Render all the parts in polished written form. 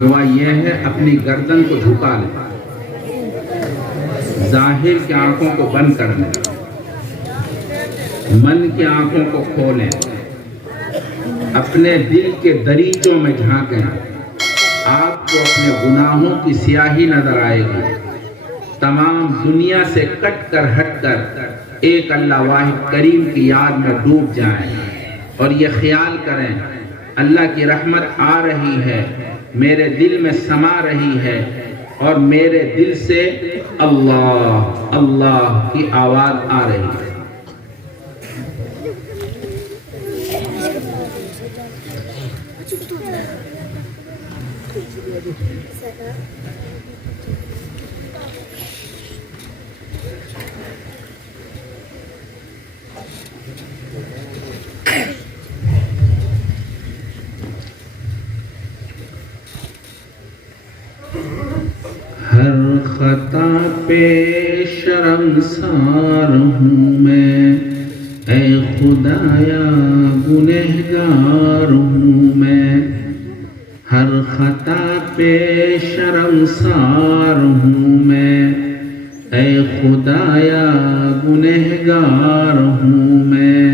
دعا یہ ہے اپنی گردن کو جھکا لیں، ظاہر کی آنکھوں کو بند کر لیں، من کی آنکھوں کو کھولیں، اپنے دل کے دریچوں میں جھانکیں۔ آپ کو اپنے گناہوں کی سیاہی نظر آئے گی۔ تمام دنیا سے کٹ کر ہٹ کر ایک اللہ واحد کریم کی یاد میں ڈوب جائیں اور یہ خیال کریں اللہ کی رحمت آ رہی ہے، میرے دل میں سما رہی ہے اور میرے دل سے اللہ اللہ کی آواز آ رہی ہے۔ ہر خطا پہ شرمسار ہوں میں، اے خدایا گنہگار ہوں میں۔ ہر خطا پہ شرمسار ہوں میں، اے خدایا گنہگار ہوں میں۔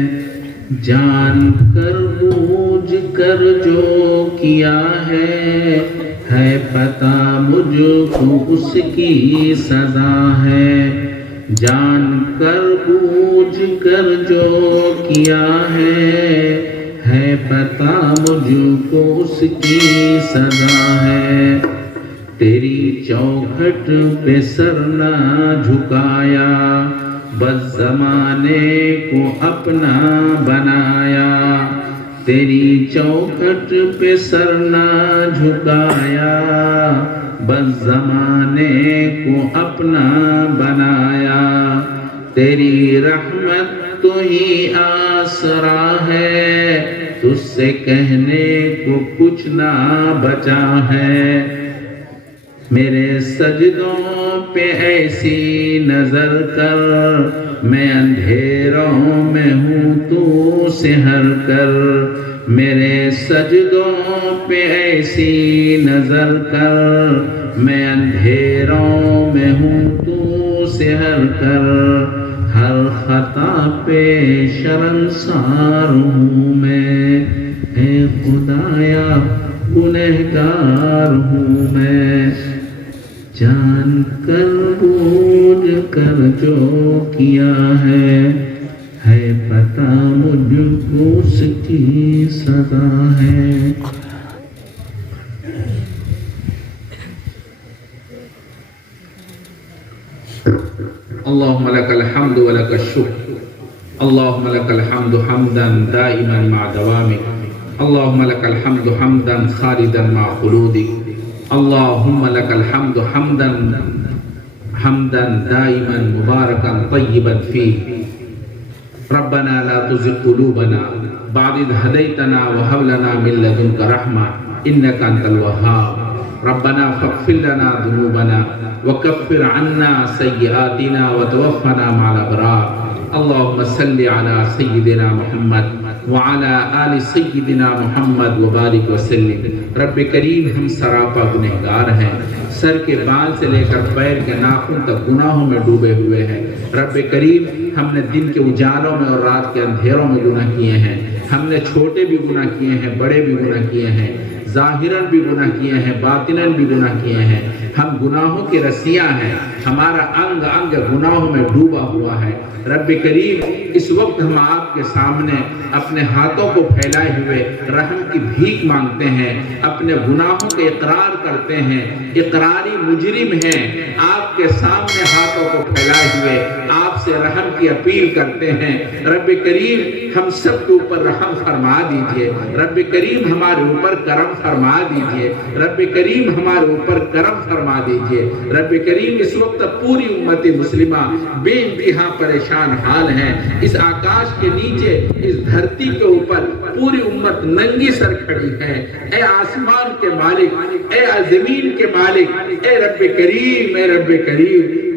جان کر بوجھ کر جو کیا ہے پتہ مجھ کو اس کی سزا ہے۔ جان کر بوجھ کر جو کیا ہے پتہ مجھ کو اس کی سزا ہے۔ تیری چوکھٹ پہ سر نہ جھکایا، بس زمانے کو اپنا بنایا۔ تیری چوکھٹ پہ سر نہ جھکایا، بس زمانے کو اپنا بنایا۔ تیری رحمت تو ہی آسرا ہے، تجھ سے کہنے کو کچھ نہ بچا ہے۔ میرے سجدوں پہ ایسی نظر کر، میں اندھیروں میں ہوں تو سحر کر۔ میرے سجدوں پہ ایسی نظر کر، میں اندھیروں میں ہوں تو سحر کر۔ ہر خطا پہ شرمسار ہوں میں، اے خدایا گنہگار ہوں میں۔ جان کر بوجھ کر جو کیا ہے پتہ مجھ کو اس کی سزا ہے۔ اللہم لک الحمد و لک الشکر، اللہم لک الحمد حمدا دائما مع دوامک، اللہم لک الحمد حمدا خالدا مع خلودک، اللہم لک الحمد حمدا دائما مبارکا طیبا فیہ۔ ربنا لا تزغ قلوبنا بعد اذ ہدیتنا وہب لنا من لدنک رحمہ انک انت الوہاب۔ ربنا فاغفر لنا ذنوبنا وکفر عنا سیئاتنا وتوفنا مع الابرار۔ اللہم صل علی سیدنا محمد وعلی آل سیدنا محمد وبارک وسلم۔ رب کریم ہم سراپا گنہگار ہیں، سر کے بال سے لے کر پیر کے ناخن تک گناہوں میں ڈوبے ہوئے ہیں۔ رب کریم ہم نے دن کے اجالوں میں اور رات کے اندھیروں میں گناہ کیے ہیں۔ ہم نے چھوٹے بھی گناہ کیے ہیں، بڑے بھی گناہ کیے ہیں، ظاہراً بھی گناہ کیے ہیں، باطناً بھی گناہ کیے ہیں۔ ہم گناہوں کی رسیاں ہیں، ہمارا انگ انگ گناہوں میں ڈوبا ہوا ہے۔ رب کریم اس وقت ہم آپ کے سامنے اپنے ہاتھوں کو پھیلائے ہوئے رحم کی بھیک مانگتے ہیں، اپنے گناہوں کے اقرار کرتے ہیں، اقراری مجرم ہیں، آپ کے سامنے ہاتھوں کو پھیلائے ہوئے آپ سے رحم کی اپیل کرتے ہیں۔ رب کریم ہم سب کے اوپر رحم فرما دیجئے، رب کریم ہمارے اوپر کرم فرما دیجئے، رب کریم ہمارے اوپر کرم فرما دیجئے۔ رب کریم اس وقت پوری امت مسلمہ بے انتہا پریشان حال ہے۔ اس آکاش کے نیچے، اس دھرتی کے اوپر پوری امت ننگی سر کھڑی ہے۔ اے آسمان کے مالک، اے زمین کے مالک، اے رب کریم، اے رب کریم،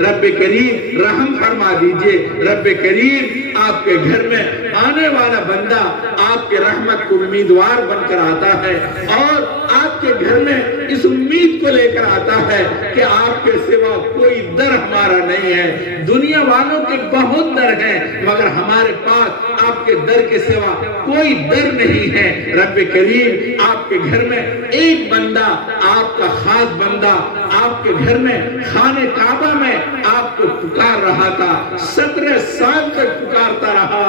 رب کریم رحم فرما دیجئے رب کریم آپ کے گھر میں آنے والا بندہ آپ کے رحمت کو امیدوار بن کر آتا ہے اور آپ کے گھر میں اس امید کو لے کر آتا ہے کہ آپ کے سوا کوئی در ہمارا نہیں ہے دنیا والوں کے بہت در ہیں مگر ہمارے پاس آپ کے در کے سوا کوئی در نہیں ہے رب کریم آپ کے گھر میں ایک بندہ آپ کا خاص بندہ آپ کے گھر میں خانہ کعبہ میں آپ کو پکار رہا تھا 17 سال تک پکارتا رہا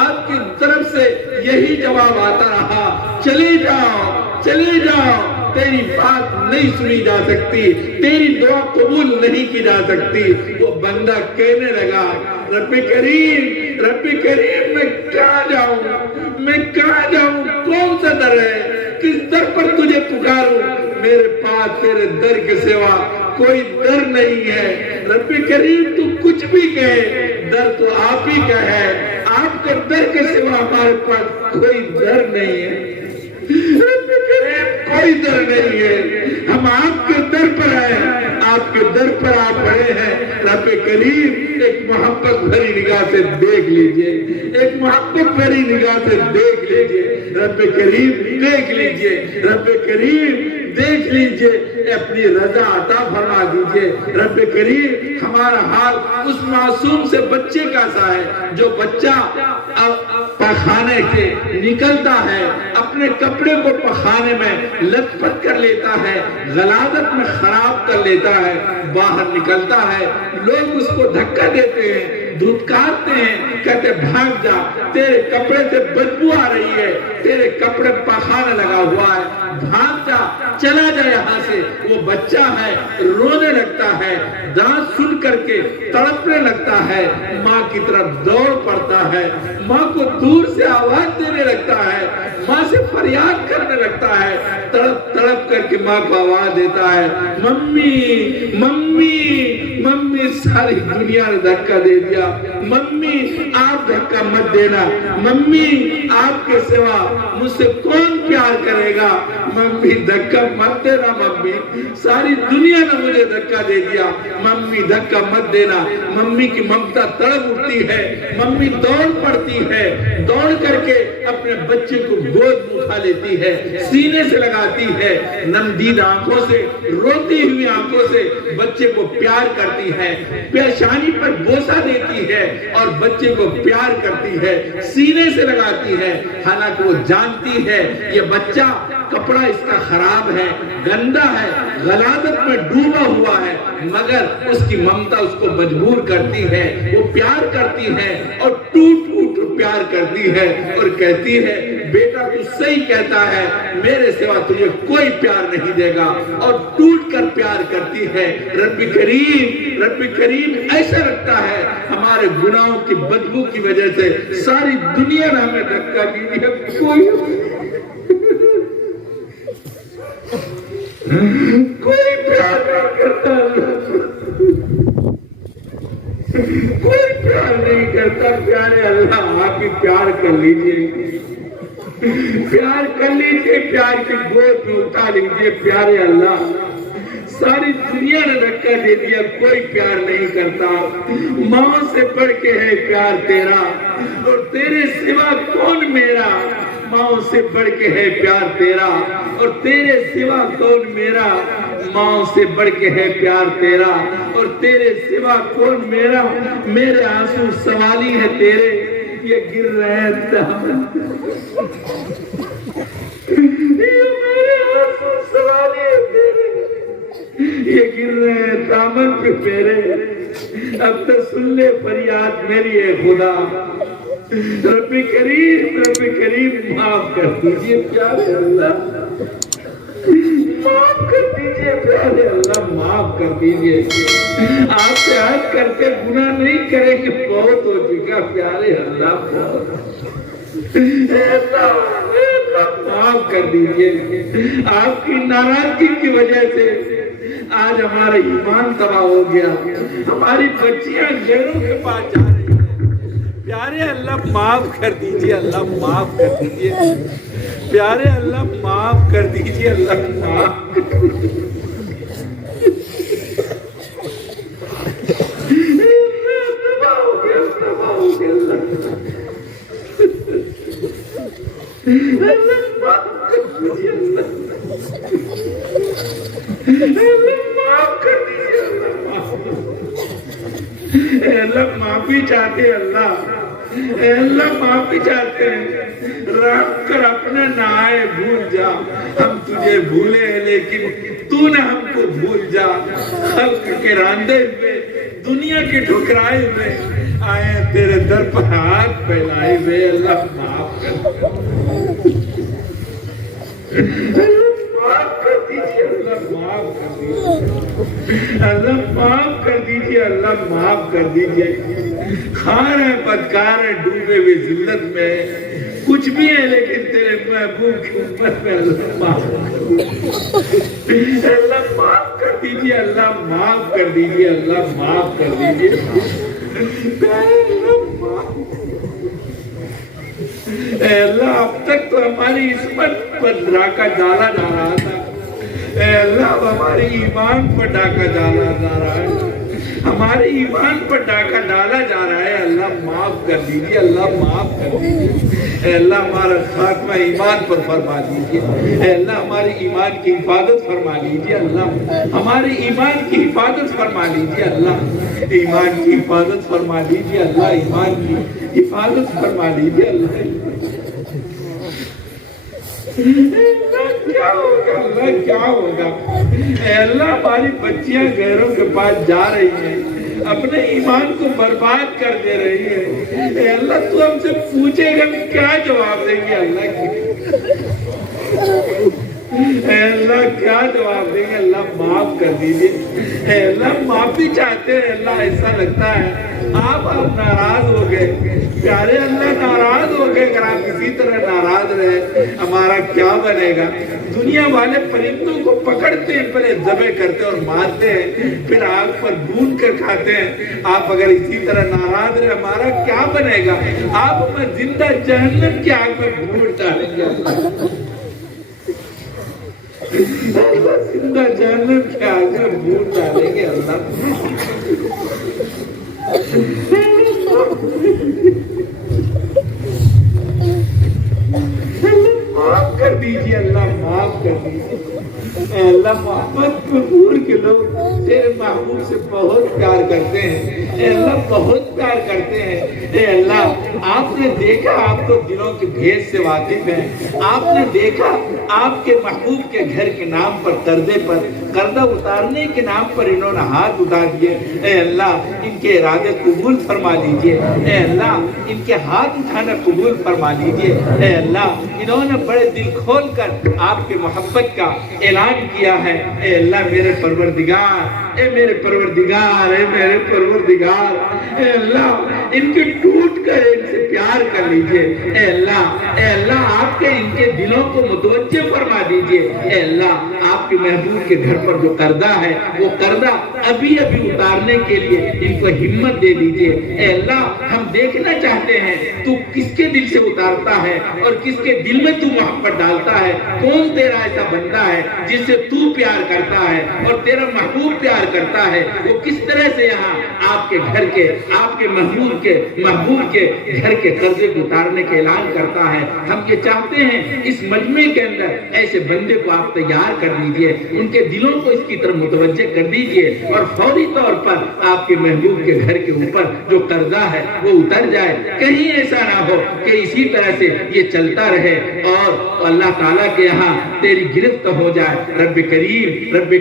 آپ کی طرف سے یہی جواب آتا رہا چلے جاؤ تیری بات نہیں سنی جا سکتی تیری دعا قبول نہیں کی جا سکتی وہ بندہ کہنے لگا رب کریم میں کہاں جاؤں کون سا در ہے کس در پر تجھے پکاروں میرے پاس تیرے در کے سوا کوئی در نہیں ہے رب کریم تو کچھ بھی کہے در تو آپ ہی کا ہے آپ کے در کے سوا ہمارے پاس کوئی در نہیں ہے رب کریم کوئی در نہیں ہے ہم آپ کے در پر آئے آپ کے در پر آپ پڑے ہیں رب کریم ایک محبت بھری نگاہ سے دیکھ لیجئے ایک محبت بھری نگاہ سے دیکھ لیجئے رب کریم دیکھ لیجئے رب کریم دیکھ لیجئے اپنی رضا عطا فرما دیجئے رب کریم ہمارا حال اس معصوم سے بچے کا سا ہے جو بچہ پخانے سے نکلتا ہے اپنے کپڑے کو پخانے میں لت پت کر لیتا ہے غلاظت میں خراب کر لیتا ہے باہر نکلتا ہے لوگ اس کو دھکا دیتے ہیں دھتکارتے ہیں کہتے بھاگ جا تیرے کپڑے سے بدبو آ رہی ہے تیرے کپڑے پخانے لگا ہوا ہے بھاگ جا چلا جا یہاں سے وہ بچہ ہے رونے لگتا ہے دانت سن کر کے تڑپنے لگتا ہے ماں کی طرف دوڑ پڑتا ہے ماں کو دور سے آواز دینے لگتا ہے ماں سے فریاد کرنے لگتا ہے تڑپ تڑپ کر کے ماں کو آواز دیتا ہے ممی ممی ممی ساری دنیا نے دھکا دے دیا ممی آپ دھکا مت دینا ممی آپ کے سوا مجھ سے کون پیار کرے گا ممی دھکا مت دینا ممی ساری دنیا نے مجھے دھکا دے دیا ممی دھکا مت دینا ممی کی ممتا تڑپ اٹھتی ہے ممی دوڑ پڑتی ہے دوڑ کر کے اپنے بچے کو گود میں اٹھا لیتی ہے سینے سے لگاتی ہے نمدید آنکھوں سے روتی ہوئی آنکھوں سے بچے کو پیار کرتی ہے پیشانی پر بوسہ دیتی ہے اور بچے کو پیار کرتی ہے سینے سے لگاتی ہے حالانکہ وہ جانتی ہے یہ بچہ کپڑا اس کا خراب ہے گندا ہے غلاظت میں ڈوبا ہوا ہے مگر اس کی ممتا اس کو مجبور کرتی ہے وہ پیار کرتی ہے اور ٹوٹ ٹوٹ پیار کرتی ہے اور کہتی ہے بیٹا تو صحیح کہتا ہے میرے سوا تجھے کوئی پیار نہیں دے گا اور ٹوٹ کر پیار کرتی ہے رب کریم ایسا لگتا ہے ہمارے گناہوں کی بدبو کی وجہ سے ساری دنیا نے ہمیں دھکا دی کوئی پیار نہیں کرتا کوئی پیار نہیں کرتا پیارے اللہ آپ ہی پیار کر لیجئے پیار کر لیجئے پیار کی گود میں اٹھا لیجئے پیارے اللہ ساری دنیا نے دھکا دے دیا کوئی پیار نہیں کرتا ماں سے بڑھ کے ہے پیار تیرا اور تیرے سوا کون میرا ماں سے بڑھ کے ہے پیار تیرا اور تیرے سوا کون میرا ماں سے بڑھ کے ہے پیار تیرا اور تیرے سوا کون میرا میرے آنسو سوالی ہے تیرے یہ گر رہے ہیں میرے آنسو سوالی ہے تیرے یہ گر رہے ہیں دامن پہ میرے اب تو سن لے فریاد میری ہے خدا رب کریم معاف کر دیجئے پیارے اللہ معاف کر دیجئے پیارے اللہ معاف کر دیجئے آپ سے عہد کرتے گناہ نہیں کریں کہ بہت ہو چکا پیارے اللہ بہت اللہ معاف کر دیجئے آپ کی ناراضگی کی وجہ سے آج ہمارا ایمان تباہ ہو گیا ہماری بچیاں غیروں کے پاس جا رہی ہیں پیارے اللہ معاف کر دیجئے اللہ معاف کر دیجئے پیارے اللہ معاف کر دیجئے اللہ معاف کر دیجئے اے اللہ معافی چاہتے ہیں اللہ، اے اللہ معافی چاہتے ہیں، رحم کر اپنا نہ آئے بھول جا، ہم تجھے بھولے ہیں لیکن تو نہ ہم کو بھول جا، خلق کے راندے ہوئے دنیا کے ٹھکرائے ہوئے آئے ہیں تیرے در پر ہاتھ پھیلائے ہوئے، اللہ معاف کر، معاف کر دیجیے، اللہ معاف کر دیجیے، اللہ معاف کر دیجیے، اللہ معاف کر دیجیے، خار ہے بدکار ہے ڈوبے ہوئے ذلت میں، کچھ بھی ہے لیکن تیرے محبوب کی امت میں اللہ معاف کر دیجیے، اللہ معاف کر دیجیے، اللہ معاف کر دیجیے، اللہ معاف کر دیجیے، اے اللہ اب تک تو ہماری عصمت پر ڈاکہ ڈالا جا رہا تھا، اے اللہ اب ہماری ایمان پر ڈاکہ ڈالا جا رہا ہے، ہمارے ایمان پر ڈاکہ ڈالا جا رہا ہے، اللہ معاف کر دیجیے، اللہ معاف کر دیجیے، اے اللہ ہمارا خاتمہ ایمان پر فرما دیجیے، اے اللہ ہماری ایمان کی حفاظت فرما لیجیے، اللہ ہماری ایمان کی حفاظت فرما لیجیے، اللہ ایمان کی حفاظت فرما لیجیے، اللہ ایمان کی حفاظت فرما لیجیے، اللہ کیا ہوگا، اللہ کیا ہوگا، اے اللہ ہماری بچیاں غیروں کے پاس جا رہی ہیں، اپنے ایمان کو برباد کر دے رہی ہے، اے اللہ تو ہم سے پوچھے گا کیا جواب دیں گے، اللہ کی اے اللہ کیا جواب دیں گے، اللہ معاف کر دیجیے، اے اللہ معافی چاہتے ہیں، اللہ ایسا لگتا ہے آپ ناراض ہو گئے، پیارے اللہ ناراض ہو گئے، اگر آپ اسی طرح ناراض رہے ہمارا کیا بنے گا، دنیا والے پرندوں کو پکڑتے ہیں، پہلے ذبح کرتے اور مارتے ہیں، پھر آگ پر بھون کر کھاتے ہیں، آپ اگر اسی طرح ناراض رہے ہمارا کیا بنے گا، آپ ہمیں زندہ جہنم کی آگ میں بھون ڈالیں گے، زندہ جہنم کی آگ میں بھون ڈالیں گے، اللہ معاف کر دیجیے، اللہ معاف کر دیجیے، اے اللہ محمد قبور کے لوگ تیرے محبوب سے بہت پیار کرتے ہیں، اے اللہ بہت پیار کرتے ہیں، اے اللہ آپ نے دیکھا آپ تو دلوں کے بھید سے واقف ہیں، آپ نے دیکھا آپ کے محبوب کے گھر کے نام پر قرضے پر قرضہ اتارنے کے نام پر انہوں نے ہاتھ اٹھا دیے، اے اللہ ان کے ارادے قبول فرما لیجئے، اے اللہ ان کے ہاتھ اٹھانا قبول فرما لیجئے، اے اللہ انہوں نے بڑے دل کھول کر آپ کے محبت کا اعلان کیا ہے، اے اللہ میرے پروردگار، اے میرے پروردگار، اے میرے پروردگار، اے اللہ ان کے ٹوٹ کر ان سے پیار کر لیجئے، اے اللہ آپ کے ان کے دلوں کو متوجہ فرما دیجئے، اے اللہ آپ کے محبوب کے گھر پر جو قرضہ ہے وہ قرضہ ابھی اتارنے کے لیے ان کو ہمت دے دیجئے، اے اللہ ہم دیکھنا چاہتے ہیں تو کس کے دل سے اتارتا ہے اور کس کے دل میں تو محبت ڈالتا ہے، کون تیرا ایسا بندہ ہے جس سے تو پیار کرتا ہے اور تیرا محبوب پیار کرتا ہے، وہ کس طرح سے یہاں آپ کے گھر کے آپ کے محبوب کے گھر کے قرضے کو اتارنے کے اعلان کرتا ہے۔ ہم یہ چاہتے ہیں اس مجمع کے اندر ایسے بندے کو آپ تیار کر دیجئے، ان کے دلوں کو اس کی طرف متوجہ کر دیجئے اور فوری طور پر آپ کے محبوب کے گھر کے اوپر جو قرضہ ہے وہ اتر جائے، کہیں ایسا نہ ہو کہ اسی طرح سے یہ چلتا رہے اور اللہ تعالیٰ کے یہاں تیری گرفت ہو جائے۔ رب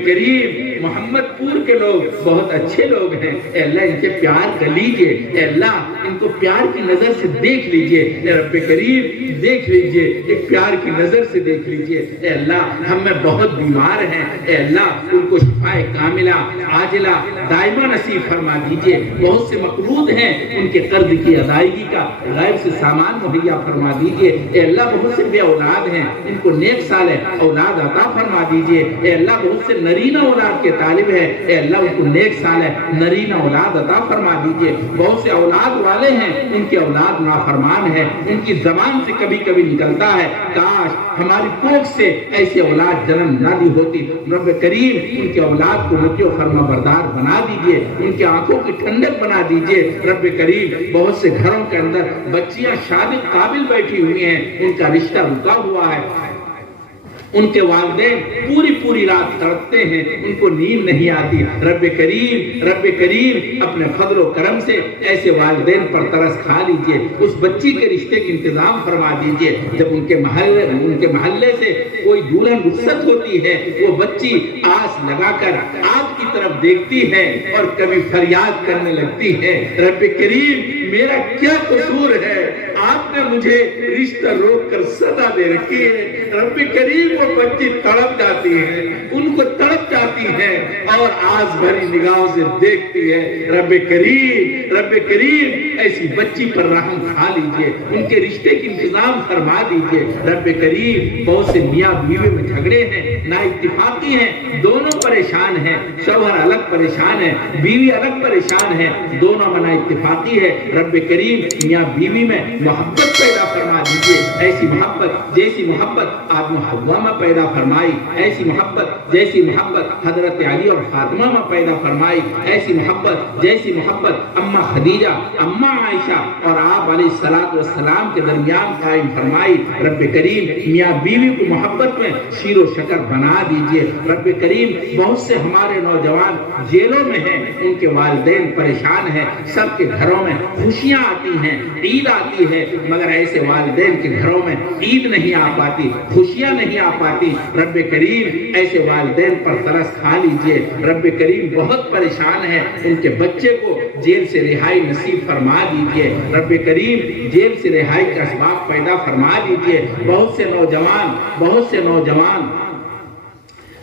کریم محمد پور کے لوگ بہت اچھے لوگ ہیں، اے اللہ ان سے پیار کر لیجئے، اے اللہ ان کو پیار کی نظر سے دیکھ لیجئے، اے رب کریم دیکھ لیجئے، ایک پیار کی نظر سے دیکھ لیجئے، اے اللہ ہم میں بہت بیمار ہیں، اے اللہ ان کو شفائے کاملہ عاجلہ دائمہ نصیب فرما دیجئے، بہت سے مقروض ہیں ان کے قرض کی ادائیگی کا غیب سے سامان مہیا فرما دیجئے، اے اللہ بہت سے بے اولاد ہیں ان کو نیک صالح اولاد عطا فرما دیجئے، اے اللہ بہت سے نرینہ اولاد کے طالب ہے، اے اللہ ان کو نیک صالح نرینہ اولاد عطا فرما دیجئے، بہت سے اولاد والے ہیں ان کی اولاد نافرمان ہے، ان کی زبان سے کبھی کبھی نکلتا ہے کاش ہماری کوکھ سے ایسی اولاد جنم نہ دی ہوتی، رب کریم ان کی اولاد کو مطیع فرما بردار بنا دیجئے، ان کی آنکھوں کی ٹھنڈک بنا دیجئے، رب کریم بہت سے گھروں کے اندر بچیاں شادی قابل بیٹھی ہوئی ہیں ان کا رشتہ رکا ہوا ہے، ان کے والدین پوری رات تڑپتے ہیں، ان کو نیند نہیں آتی۔ رب کریم اپنے فضل و کرم سے ایسے والدین پر ترس کھا لیجئے، اس بچی کے رشتے کا انتظام فرما دیجئے۔ جب ان کے محلے سے کوئی دلہن رخصت ہوتی ہے، وہ بچی آس لگا کر آپ کی طرف دیکھتی ہے اور کبھی فریاد کرنے لگتی ہے، رب کریم میرا کیا قصور ہے، آپ نے مجھے رشتہ روک کر سزا دے رکھی ہے۔ رب کریم وہ بچی تڑپ جاتی ہے، ان کو تڑپ جاتی ہے اور آس بھری نگاہوں سے دیکھتی ہے۔ رب کریم ایسی بچی پر رحم کھا لیجئے، ان کے رشتے کی انتظام فرما دیجئے۔ رب کریم بہت سے میاں بیوی میں جھگڑے ہیں، نا اتفاقی ہیں، دونوں پریشان ہیں، شوہر الگ پریشان ہے، بیوی الگ پریشان ہے، دونوں میں نا اتفاقی ہے۔ رب کریم میاں بیوی میں محبت پیدا فرما دیجئے، ایسی محبت جیسی محبت آپ نے حوا میں پیدا فرمائی، ایسی محبت جیسی محبت حضرت علی اور فاطمہ میں پیدا فرمائی، ایسی محبت جیسی محبت اماں خدیجہ، اماں عائشہ اور آپ علیہ السلام کے درمیان قائم فرمائی۔ رب کریم میاں بیوی کو محبت میں شیر و شکر بنا دیجئے۔ رب کریم بہت سے ہمارے نوجوان جیلوں میں ہیں، ان کے والدین پریشان ہیں، سب کے گھروں میں خوشیاں آتی ہیں، عید آتی ہے، مگر ایسے والدین کے گھروں میں عید نہیں آ پاتی، خوشیاں نہیں آ پاتی۔ رب کریم ایسے والدین پر ترس کھا لیجئے۔ رب کریم بہت پریشان ہے، ان کے بچے کو جیل سے رہائی نصیب فرما دیجئے۔ رب کریم جیل سے رہائی کا اسباب پیدا فرما دیجئے۔ بہت سے نوجوان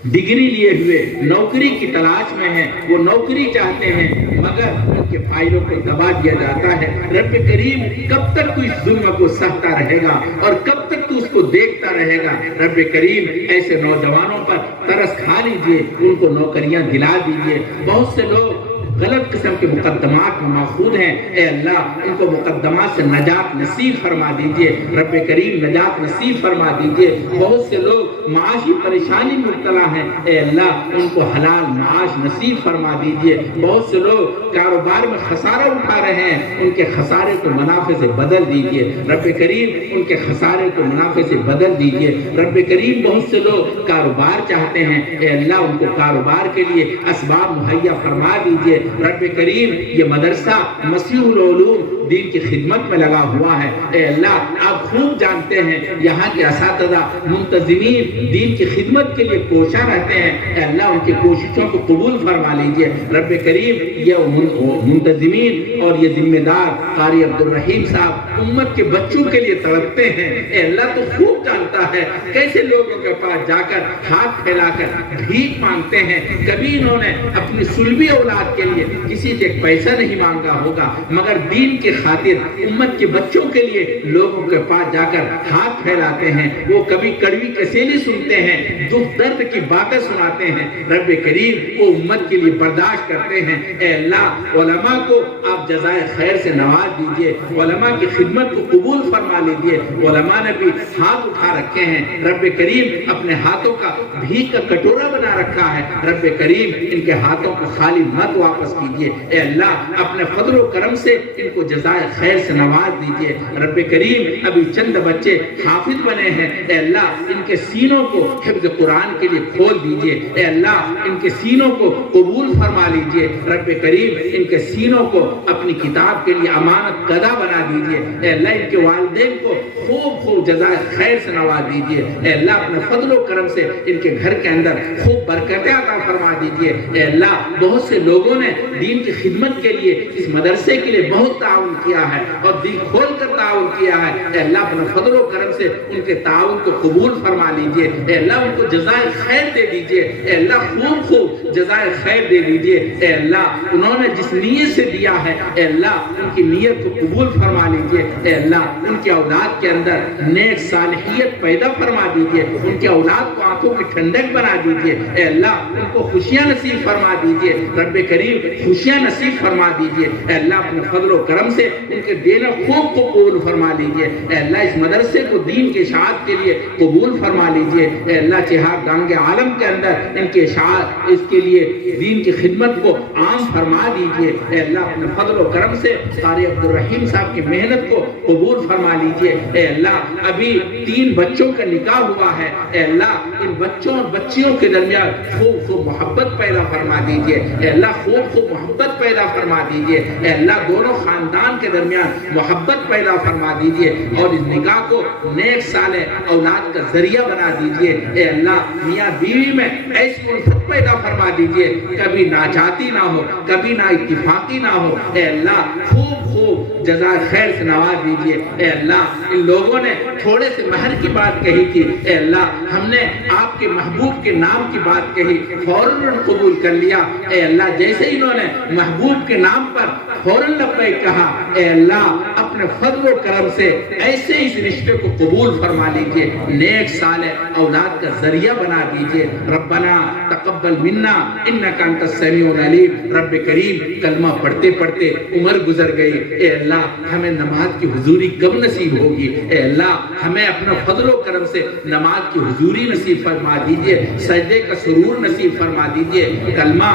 ڈگری لیے ہوئے نوکری کی تلاش میں ہیں، وہ نوکری چاہتے ہیں مگر ان کے فائلوں کو دبا دیا جاتا ہے۔ رب کریم کب تک تو اس ظلم کو سہتا رہے گا اور کب تک تو اس کو دیکھتا رہے گا؟ رب کریم ایسے نوجوانوں پر ترس کھا لیجئے، ان کو نوکریاں دلا دیجئے۔ بہت سے لوگ غلط قسم کے مقدمات میں ماخوذ ہیں، اے اللہ ان کو مقدمات سے نجات نصیب فرما دیجئے۔ رب کریم نجات نصیب فرما دیجئے۔ بہت سے لوگ معاشی پریشانی میں مبتلا ہیں، اے اللہ ان کو حلال معاش نصیب فرما دیجئے۔ بہت سے لوگ کاروبار میں خسارہ اٹھا رہے ہیں، ان کے خسارے کو منافع سے بدل دیجئے۔ رب کریم ان کے خسارے کو منافع سے بدل دیجئے۔ رب کریم بہت سے لوگ کاروبار چاہتے ہیں، اے اللہ ان کو کاروبار کے لیے اسباب مہیا فرما دیجئے۔ رب کریم یہ مدرسہ مسیح العلوم دین کی خدمت میں لگا ہوا ہے، اے اللہ آپ خوب جانتے ہیں یہاں کے اساتذہ منتظمین دین کی خدمت کے لیے کوشاں رہتے ہیں، اے اللہ ان کی کوششوں کو قبول فرما لیجئے۔ رب کریم یہ منتظمین اور یہ ذمہ دار قاری عبدالرحیم صاحب امت کے بچوں کے لیے تڑپتے ہیں، اے اللہ تو خوب جانتا ہے کیسے لوگوں کے پاس جا کر ہاتھ پھیلا کر بھیک مانگتے ہیں۔ کبھی انہوں نے اپنی سلبی اولاد کے لیے کسی سے ایک پیسہ نہیں مانگا ہوگا، مگر دین کے خاطر امت کے بچوں کے لیے لوگوں کے پاس جا کر ہاتھ پھیلاتے ہیں۔ وہ کبھی کڑوی کسیلی سنتے ہیں، دکھ درد کی باتیں سناتے ہیں، رب کریم وہ امت کے لیے برداشت کرتے ہیں۔ اے اللہ علماء کو آپ جزائے خیر سے نواز دیجئے، علماء کی خدمت کو قبول فرما لیجئے۔ علماء نے بھی ہاتھ اٹھا رکھے ہیں، رب کریم اپنے ہاتھوں کا بھیک کا کٹورا بنا رکھا ہے، رب کریم ان کے ہاتھوں کو خالی مت واپس کیجئے۔ اے اللہ اپنے فضل و کرم سے ان کو جزائے خیر سے نواز دیجئے۔ رب کریم ابھی چند بچے حافظ بنے ہیں، اے اللہ ان کے سینوں کو حفظ قرآن کے لیے کھول دیجئے۔ اے اللہ ان کے سینوں کو قبول فرما لیجئے۔ رب کریم ان کے سینوں کو اپنی کتاب کے لیے امانت قدا بنا دیجئے۔ اے اللہ ان کے والدین کو خوب جزائے خیر سے نواز دیجئے۔ اے اللہ اپنے فضل و کرم سے ان کے گھر کے اندر خوب برکتیں عطا فرما دیجئے۔ اے اللہ بہت سے لوگوں نے دین کی خدمت کے لیے اس مدرسے کے لیے بہت تعاون کیا ہے اور دل کھول کر تعاون کیا ہے، اے اللہ اپنے فضل و کرم سے ان کے تعاون کو قبول فرما لیجئے۔ اے اللہ ان کو جزائے خیر دے دیجئے۔ اے اللہ خوب جزائے خیر دے دیجئے۔ اے اللہ انہوں نے جس نیت سے دیا ہے، اے اللہ ان کی نیت کو قبول فرما لیجئے۔ اے اللہ ان کی اولاد کے اندر نیک صالحیت پیدا فرما دیجئے، ان کی اولاد کو آنکھوں کی ٹھنڈک بنا دیجئے۔ اے اللہ ان کو خوشیاں نصیب فرما دیجئے، رب کریم خوشیاں نصیب فرما دیجئے۔ اے اللہ اپنے فضل و کرم سے ان کے دینا خوب کو قبول فرما لیجئے۔ اے اللہ اس مدرسے کو دین کی اشاعت کے لیے قبول فرما لیجئے۔ اے اللہ چہار گانگ عالم کے اندر ان کے اشاعت اس کے لیے دین کی خدمت کو عام فرما دیجئے اے اللہ اپنے فضل و کرم سے قاری عبد الرحیم صاحب کی محنت کو قبول فرما لیجئے اے اللہ ابھی 3 بچوں کا نکاح ہوا ہے اے اللہ ان بچوں اور بچیوں کے درمیان خوب محبت پیدا فرما دیجئے اے اللہ خوب محبت پیدا فرما دیجئے اے اللہ دونوں خاندان کے درمیان محبت پیدا فرما دیجئے اور اس نکاح کو نیک صالح اولاد کا ذریعہ بنا دیجئے اے اللہ میاں بیوی میں ایسی الفت پیدا فرما دیجئے کبھی ناچاتی نہ ہو کبھی نا اتفاقی نہ ہو اے اللہ خوب جزائے خیر سے نواز دیجئے اے اللہ ان لوگوں نے تھوڑے سے مہر کی بات کہی تھی اے اللہ ہم نے آپ کے محبوب کے نام کی بات کہی فوراً قبول کر لیا اے اللہ جیسے انہوں نے محبوب کے نام پر فوراً لبیک کہا اے اللہ اپنے فضل و کرم سے ایسے اس رشتے کو قبول فرما لیجئے نیک صالح اولاد کا ذریعہ بنا دیجئے ربنا تقبل منا انکا انت السمیع العلیم رب کریم کلمہ پڑھتے پڑھتے عمر گزر گئی اے اللہ ہمیں نماز کی حضوری کب نصیب ہوگی اے اللہ ہمیں اپنا فضل و کرم سے نماز کی حضوری نصیب فرما دیجئے سجدے کا سرور نصیب فرما دیجئے کلمہ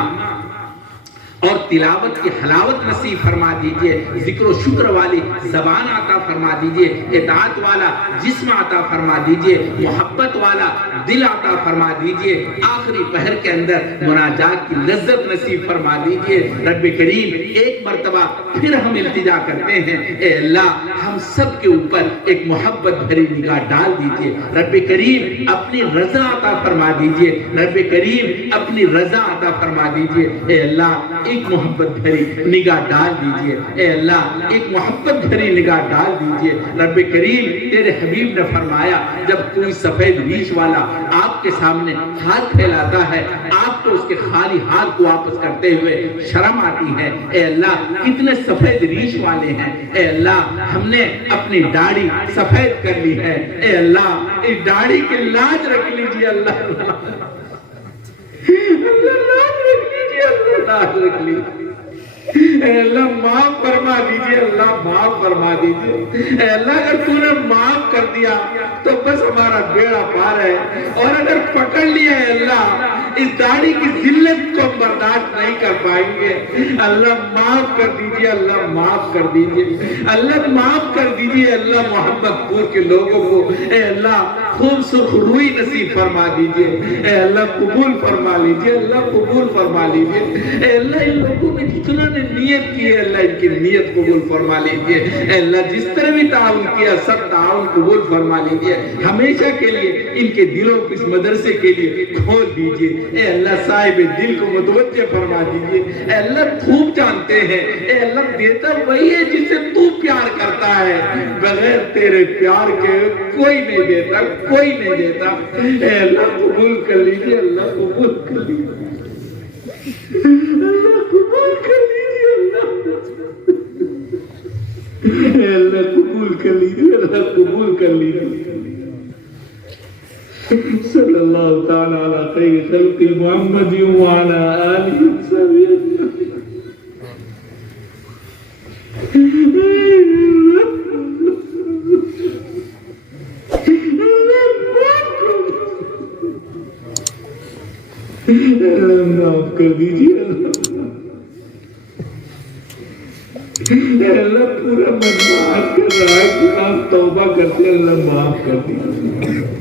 اور تلاوت کی حلاوت نصیب فرما دیجئے ذکر و شکر والی زبان عطا فرما دیجئے اطاعت والا جسم عطا فرما دیجئے محبت والا دل عطا فرما دیجئے آخری پہر کے اندر مناجات کی لذت نصیب فرما دیجئے رب کریم ایک مرتبہ پھر ہم التجا کرتے ہیں اے اللہ ہم سب کے اوپر ایک محبت بھری نگاہ ڈال دیجئے رب کریم اپنی رضا عطا فرما دیجئے رب کریم اپنی رضا عطا فرما دیجئے اے اللہ ایک محبت بھری نگاہ ڈال دیجئے اے اللہ ایک محبت بھری نگاہ ڈال دیجئے رب کریم تیرے حبیب نے فرمایا جب کوئی سفید ریش والا آپ کے سامنے ہاتھ پھیلاتا ہے آپ تو اس کے خالی ہاتھ کو واپس کرتے ہوئے شرم آتی ہے اے اللہ کتنے سفید ریش والے ہیں اے اللہ ہم نے اپنی داڑھی سفید کر لی ہے اے اللہ اس داڑھی کی لاج رکھ لیجئے اللہ اے اللہ معاف فرما دیجئے اللہ معاف فرما دیجئے اے اللہ اگر تو نے معاف کر دیا تو بس ہمارا بیڑا پار ہے اور اگر پکڑ لیا ہے اللہ اس داڑھی کی ذلت کو برداشت نہیں کر پائیں گے اللہ معاف کر دیجئے اللہ معاف کر دیجئے اللہ معاف کر دیجئے اللہ محمد پور کے لوگوں کو اے اللہ خوب سرخ روئی نصیب فرما دیجئے اے اللہ قبول فرما لیجئے اللہ قبول فرما لیجئے اے اللہ ان لوگوں نے جتنا نے نیت کی ہے اللہ ان کی نیت قبول فرما لیجئے اے اللہ جس طرح بھی تعاون کیا سب تعاون قبول فرما لیجئے ہمیشہ کے لیے ان کے دلوں کو اس مدرسے کے لیے کھول دیجئے اے اللہ صاحب دل کو متوجہ فرما دیجئے اے اللہ خوب جانتے ہیں اے اللہ دیتا وہی ہے جسے تو پیار کرتا ہے بغیر تیرے پیار کے کوئی نہیں دیتا کوئی نہیں دیتا اے اللہ قبول کر لیجئے اللہ قبول کر لیجئے اللہ قبول کر لیجئے اللہ قبول کر لیجئے اللہ قبول کر لیجئے صلی اللہ تعالی علی خیر خلق محمد وعلی آلہ وصحبہ اللہ معاف کر دیجئے اللہ پورا من معاف کر رہا ہے کہ آپ توبہ کرتے اللہ معاف کر دیجئے